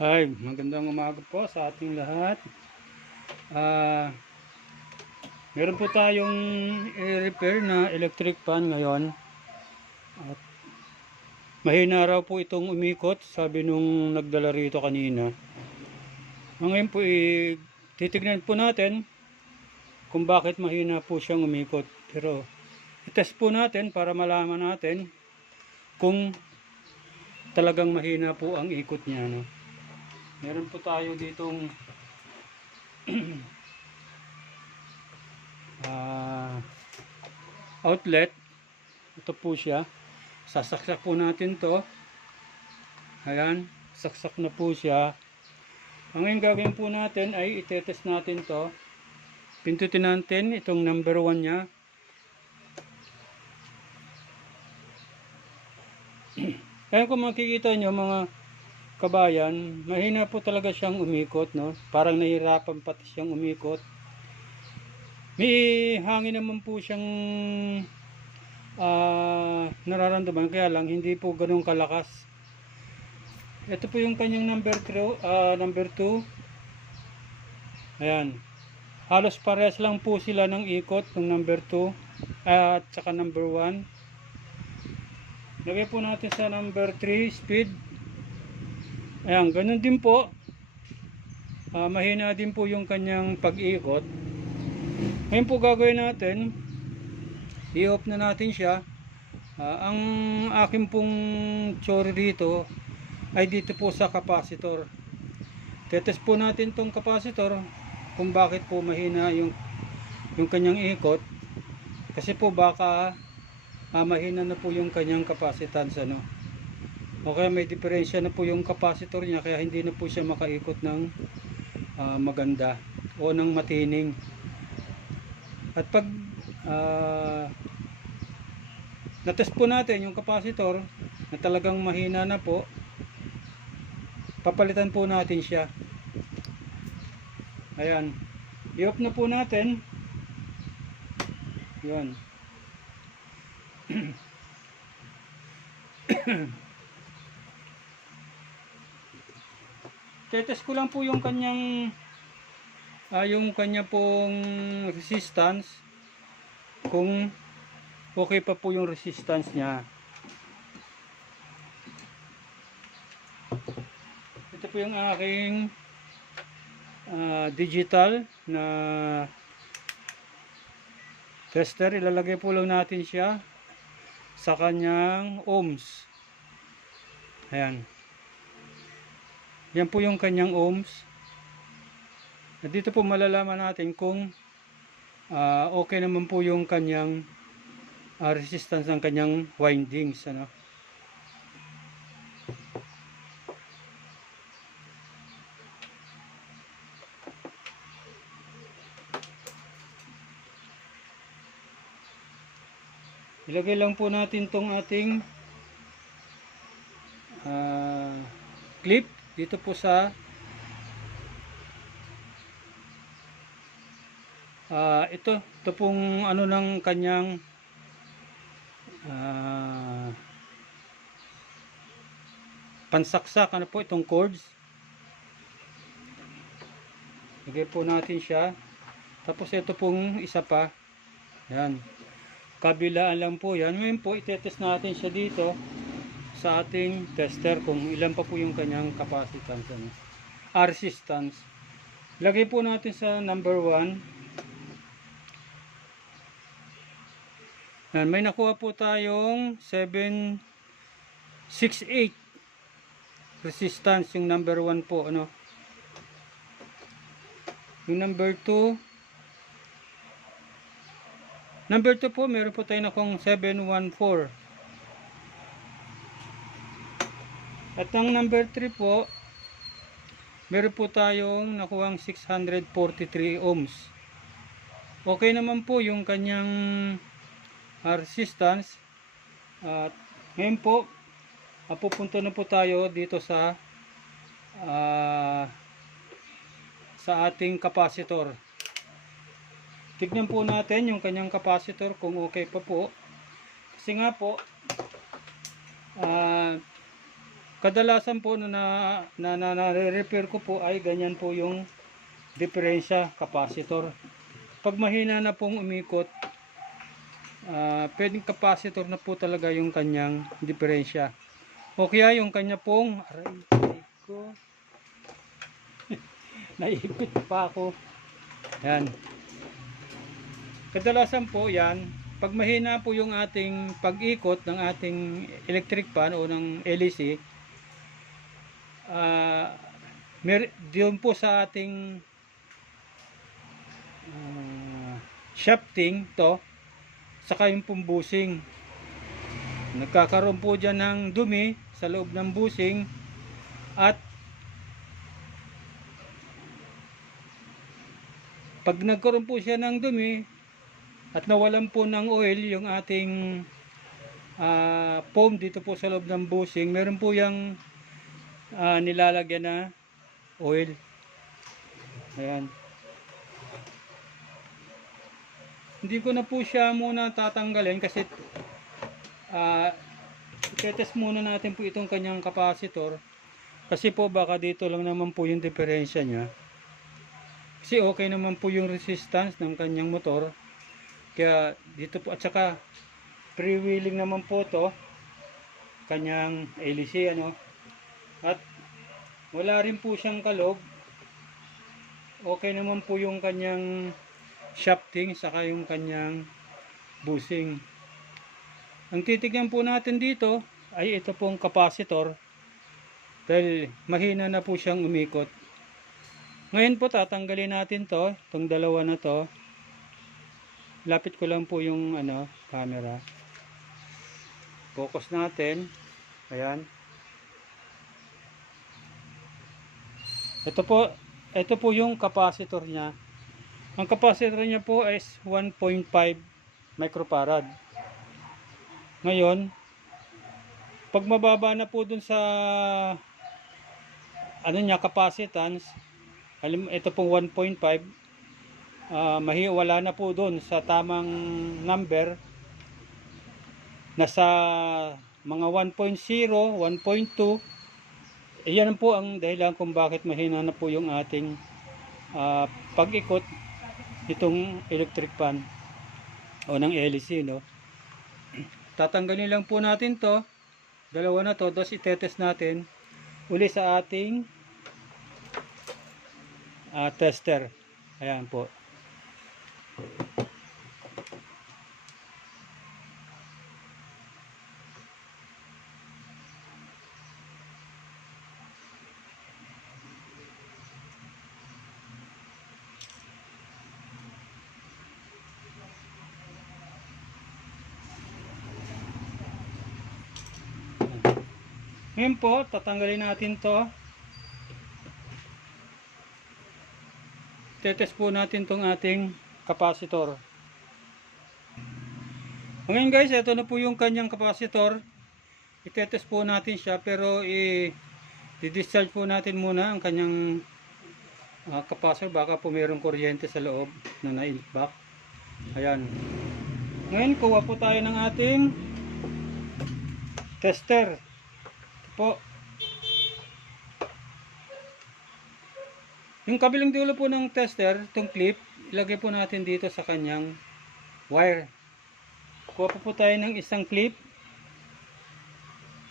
Hi, magandang umaga po sa ating lahat. Ah, meron po tayong i-repair na electric fan ngayon. At mahina raw po itong umikot, sabi nung nagdala rito kanina. Ngayon po, i- titignan po natin kung bakit mahina po siyang umikot. Pero, itest po natin para malaman natin kung talagang mahina po ang ikot niya. No? Meron po tayo ditong ah, outlet. Ito po siya. Sasaksak po natin to. Ayan. Saksak na po siya. Ang gagawin po natin ay itetest natin to. Pindutin natin itong number 1 niya. Ayan kung makikita nyo mga kabayan, mahina po talaga siyang umikot, no? Parang nahirapan pati siyang umikot. May hangin naman po siyang ah, nararamdaman, kaya lang hindi po ganun kalakas. Ito po yung kanyang number 3, ah, number 2. Ayan. Halos parehas lang po sila ng ikot ng number 2 at saka number 1. Lagay po natin sa number 3 speed. Ayan, ganun din po. Ah, mahina din po yung kanyang pag-ikot. Ngayon po gagawin natin, i-off na natin siya. Ah, ang akin pong chore dito ay dito po sa capacitor. Tetest po natin tong capacitor kung bakit po mahina yung yung kanyang ikot. Kasi po baka ah, mahina na po yung kanyang capacitance ano. O kaya may diferensya na po yung capacitor niya kaya hindi na po siya makaikot ng ah, maganda o ng matining. At pag ah, natest po natin yung capacitor na talagang mahina na po, papalitan po natin siya. Ayan. I-off na po natin. Yun. Tetest ko lang po yung kanyang ah, yung kanya pong resistance kung okay pa po yung resistance niya. Ito po yung aking ah, digital na tester. Ilalagay po lang natin siya sa kanyang ohms. Ayan. Yan po yung kanyang ohms. At dito po malalaman natin kung ah, okay naman po yung kanyang ah, resistance ng kanyang windings. Ano? Ilagay lang po natin tong ating ah, clip dito po sa ah, ito ito pong ano ng kanyang ah, pansaksak. Ano po itong cords? Lagay po natin siya. Tapos ito pong isa pa. Yan. Kabilaan lang po yan. Ngayon po itetest natin siya dito sa ating tester kung ilan pa po yung kanyang capacitance ano, resistance. Lagay po natin sa number 1 yan, may nakuha po tayong 768 resistance yung number 1 po ano. Yung number 2 number 2 po meron po tayo nakong 714 At ang number 3 po, meron po tayong nakuhang 643 ohms. Okay naman po yung kanyang ah, resistance. At ngayon po, ah, pupunta na po tayo dito sa ah, sa ating capacitor. Tignan po natin yung kanyang capacitor kung okay pa po. Kasi nga po, ah kadalasan po na na, na, na, na-repair ko po ay ganyan po yung diferensya capacitor. Pag mahina na pong umikot, ah pwedeng capacitor na po talaga yung kanyang diferensya. O kaya yung kanya pong, aray, ko, naipit pa ako. Yan. Kadalasan po yan, pag mahina po yung ating pag-ikot ng ating electric fan o ng LEC, ah mer diyon po sa ating ah, shafting to, saka yung pong. Nagkakaroon po dyan ng dumi sa loob ng busing at pag nagkaroon po siya ng dumi at nawalan po ng oil yung ating ah, foam dito po sa loob ng busing meron po yung ah, nilalagyan na oil. Ayan. Hindi ko na po siya muna tatanggalin kasi ah i-test muna natin po itong kanyang capacitor. Kasi po baka dito lang naman po yung diferensya niya. Kasi okay naman po yung resistance ng kanyang motor. Kaya dito po at saka freewheeling naman po to. Kanyang LEC ano. At wala rin po siyang kalog. Okay naman po yung kanyang shafting saka yung kanyang busing. Ang titignan po natin dito ay ito pong capacitor dahil mahina na po siyang umikot. Ngayon po tatanggalin natin to, itong dalawa na to. Lapit ko lang po yung ano, camera. Focus natin. Ayan. Ito po, ito po yung capacitor niya. Ang capacitor niya po is 1.5 microfarad. Ngayon, pag mababa na po dun sa ano niya capacitance alam ito pong 1.5 ah mahiwala na po doon sa tamang number nasa mga 1.0 1.2 iyan po ang dahilan kung bakit mahina na po yung ating ah, pag-ikot itong electric fan o ng LEC no tatanggalin lang po natin to dalawa na to tapos itetest natin uli sa ating ah, tester. Ayan po. Ngayon po, tatanggalin natin to. Tetest po natin tong ating capacitor. Ngayon guys, ito na po yung kanyang capacitor. Itetest po natin siya pero i discharge po natin muna ang kanyang ah, capacitor baka po mayroong kuryente sa loob na na-impact. Ayan. Ngayon, kuha po tayo ng ating tester. Po. Yung kabilang dulo po ng tester, itong clip, ilagay po natin dito sa kanyang wire. Kuha po po tayo ng isang clip.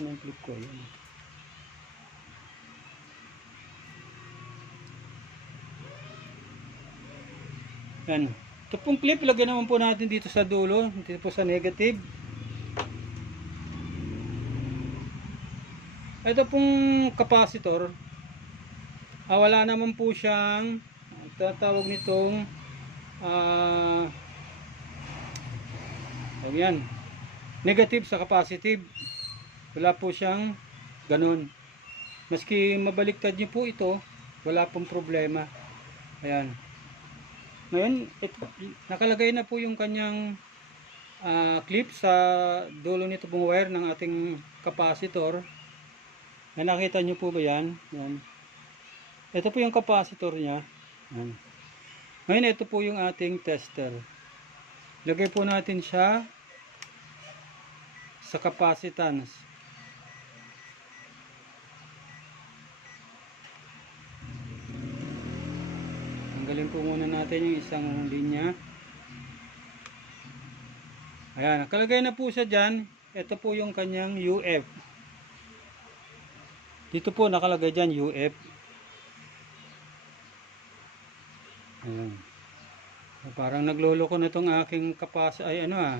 Ano clip ko? Yan. Yan. Ito pong clip, ilagay naman po natin dito sa dulo, dito po sa negative. Ito pong capacitor, ah, wala naman po siyang tatawag nitong ah uh, yan negative sa capacitive. Wala po siyang ganun. Maski mabaliktad niyo po ito wala pong problema. Ayan. Ngayon ito, nakalagay na po yung kanyang ah, clip sa dulo nito pong wire ng ating capacitor yan, nakita nyo po ba yan? Yan. Ito po yung capacitor niya. Yan. Ngayon, ito po yung ating tester. Lagay po natin siya sa capacitance. Tanggalin po muna natin yung isang linya. Ayan, nakalagay na po siya dyan. Ito po yung kanyang UF. Dito po nakalagay dyan UF. Ayan. Parang nagloloko na itong aking kapas ay ano ah.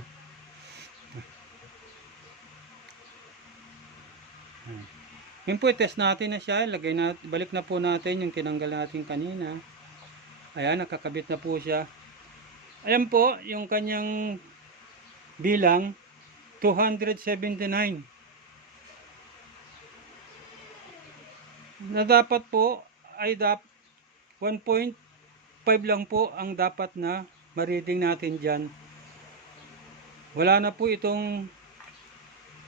Yun po, test natin na siya. Lagay na, balik na po natin yung tinanggal natin kanina. Ayan, nakakabit na po siya. Ayan po, yung kanyang bilang 279. Na dapat po ay dap 1.5 lang po ang dapat na ma-reading natin dyan. Wala na po itong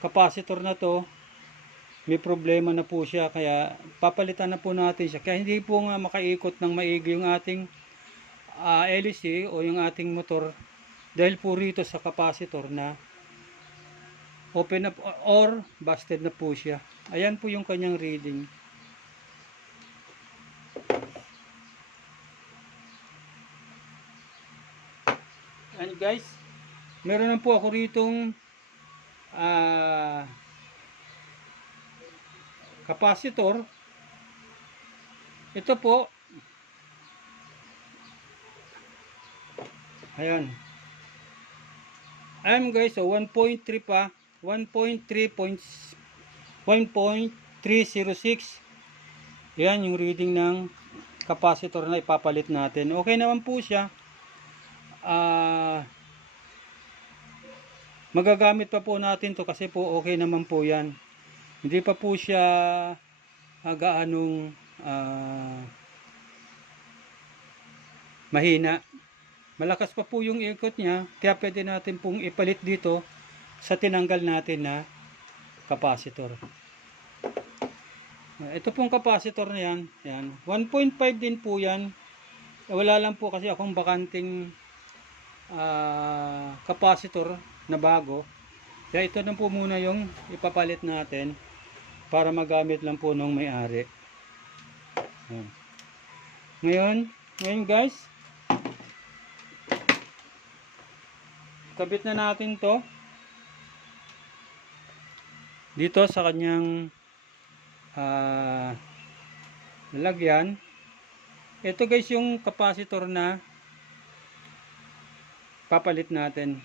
capacitor na to. May problema na po siya kaya papalitan na po natin siya. Kaya hindi po nga makaikot ng maigi yung ating ah, LEC o yung ating motor dahil po rito sa capacitor na open up or busted na po siya. Ayan po yung kanyang reading. And guys, meron na po ako ritong ah capacitor. Ito po. Ayan. Ayan guys, so 1.3 pa. 1.3.1.306. Yan yung reading ng capacitor na ipapalit natin. Okay naman po siya. Ah magagamit pa po natin to kasi po okay naman po yan. Hindi pa po siya ah, gaanong ah, mahina. Malakas pa po yung ikot niya, kaya pwede natin pong ipalit dito sa tinanggal natin na capacitor. Ito pong capacitor na yan, yan. 1.5 din po yan. Wala lang po kasi akong bakanting ah, capacitor na bago. Kaya ito na po muna yung ipapalit natin para magamit lang po nung may-ari. Ngayon, ngayon guys, kabit na natin to dito sa kanyang ah lalagyan. Ito guys yung capacitor na papalit natin.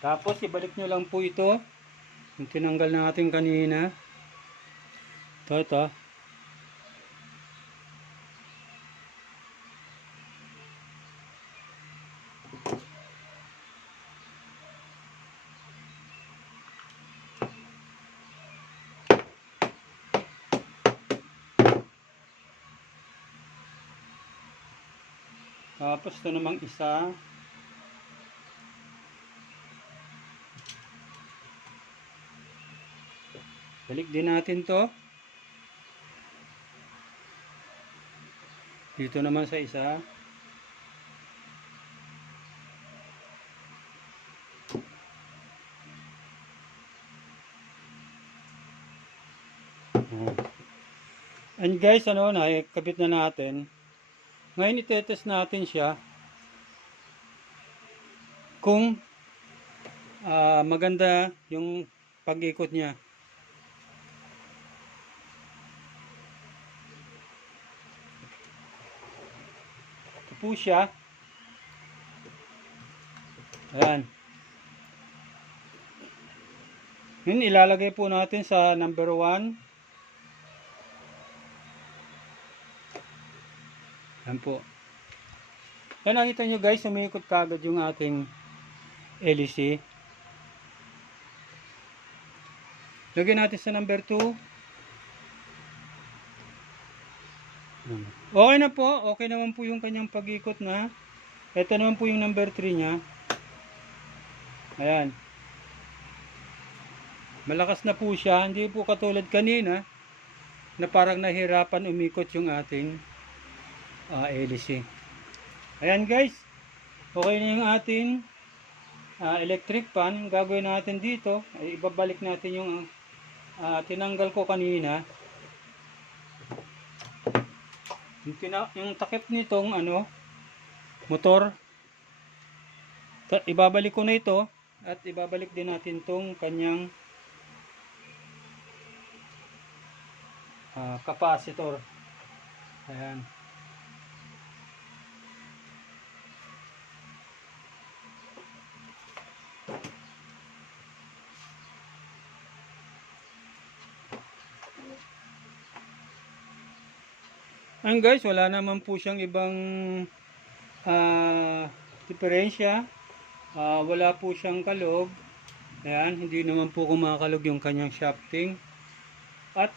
Tapos ibalik nyo lang po ito. Yung tinanggal natin kanina. Ito, ito. Tapos ito namang isa. Balik din natin to. Dito naman sa isa. And guys, ano na, eh, kabit na natin. Ngayon itetest natin siya kung ah, maganda yung pag-ikot niya. Ito po siya. Ayan. Yun, ilalagay po natin sa number 1. Yan po. Yan nakita nyo guys, umikot kagad yung ating LEC. Lagyan natin sa number 2. Okay na po. Okay naman po yung kanyang pag-ikot na. Ito naman po yung number 3 niya. Ayan. Malakas na po siya. Hindi po katulad kanina na parang nahirapan umikot yung ating uh, LEC. Ayan guys. Okay na yung ating ah, electric fan, gagawin natin dito, ay ibabalik natin yung ah, tinanggal ko kanina. Yung, tina- yung takip nitong ano, motor, ibabalik ko na ito at ibabalik din natin tong kanyang ah, capacitor. Ayan. Ayan guys, wala naman po siyang ibang ah, diferensya. Ah, wala po siyang kalog. Ayan, hindi naman po kumakalog yung kanyang shafting. At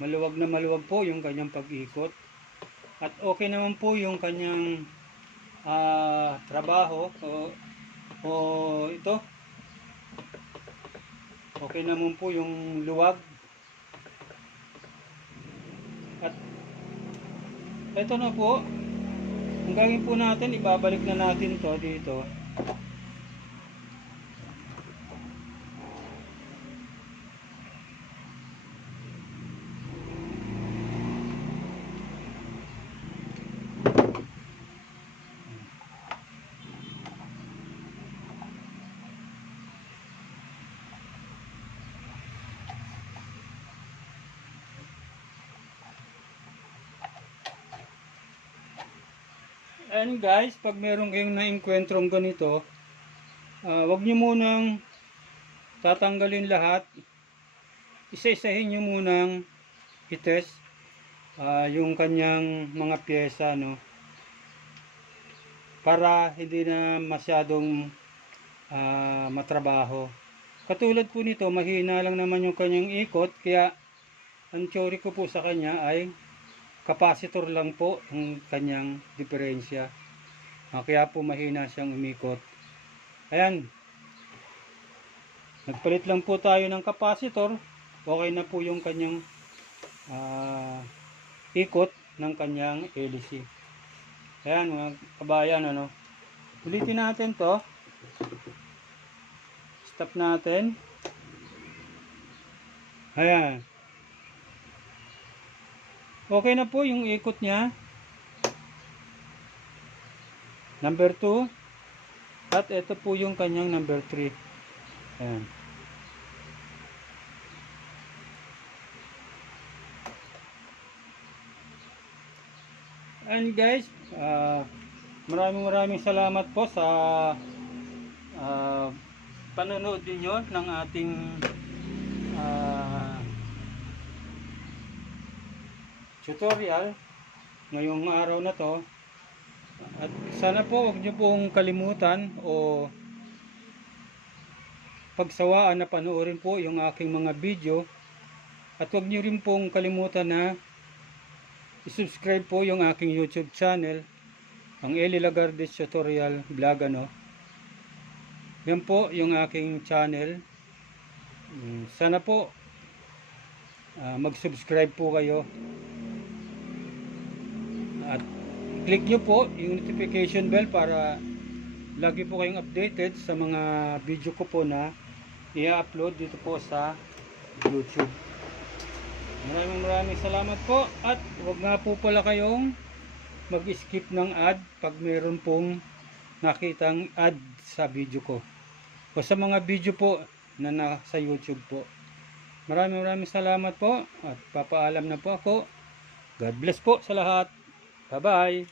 maluwag na maluwag po yung kanyang pag-ikot. At okay naman po yung kanyang ah, trabaho. O, o ito. Okay naman po yung luwag. Ito na po. Ang gagawin po natin, ibabalik na natin to dito. And guys, pag meron kayong na-encuentrong ganito, ah, wag nyo munang tatanggalin lahat. Isa-isahin nyo munang itest ah, yung kanyang mga pyesa, no? Para hindi na masyadong ah, matrabaho. Katulad po nito, mahina lang naman yung kanyang ikot, kaya ang theory ko po sa kanya ay capacitor lang po ang kanyang diferensya. Ah, kaya po mahina siyang umikot. Ayan. Nagpalit lang po tayo ng capacitor. Okay na po yung kanyang ah, ikot ng kanyang LC. Ayan mga kabayan ano. Ulitin natin to. Stop natin. Ayan. Okay na po yung ikot niya. Number 2. At ito po yung kanyang number 3. Ayan. And guys, ah, maraming maraming salamat po sa ah, panonood ninyo ng ating ah, tutorial ngayong araw na to. At sana po huwag niyo pong kalimutan o pagsawaan na panoorin po yung aking mga video. At huwag niyo rin pong kalimutan na i-subscribe po yung aking YouTube channel ang Eli Lagardes Tutorial Vlog ano. Yan po yung aking channel. Mm, sana po ah, mag-subscribe po kayo at click nyo po yung notification bell para lagi po kayong updated sa mga video ko po na i-upload dito po sa YouTube. Maraming maraming salamat po at huwag nga po pala kayong mag-skip ng ad pag meron pong nakitang ad sa video ko o sa mga video po na nasa YouTube po. Maraming maraming salamat po at papaalam na po ako. God bless po sa lahat. Bye-bye.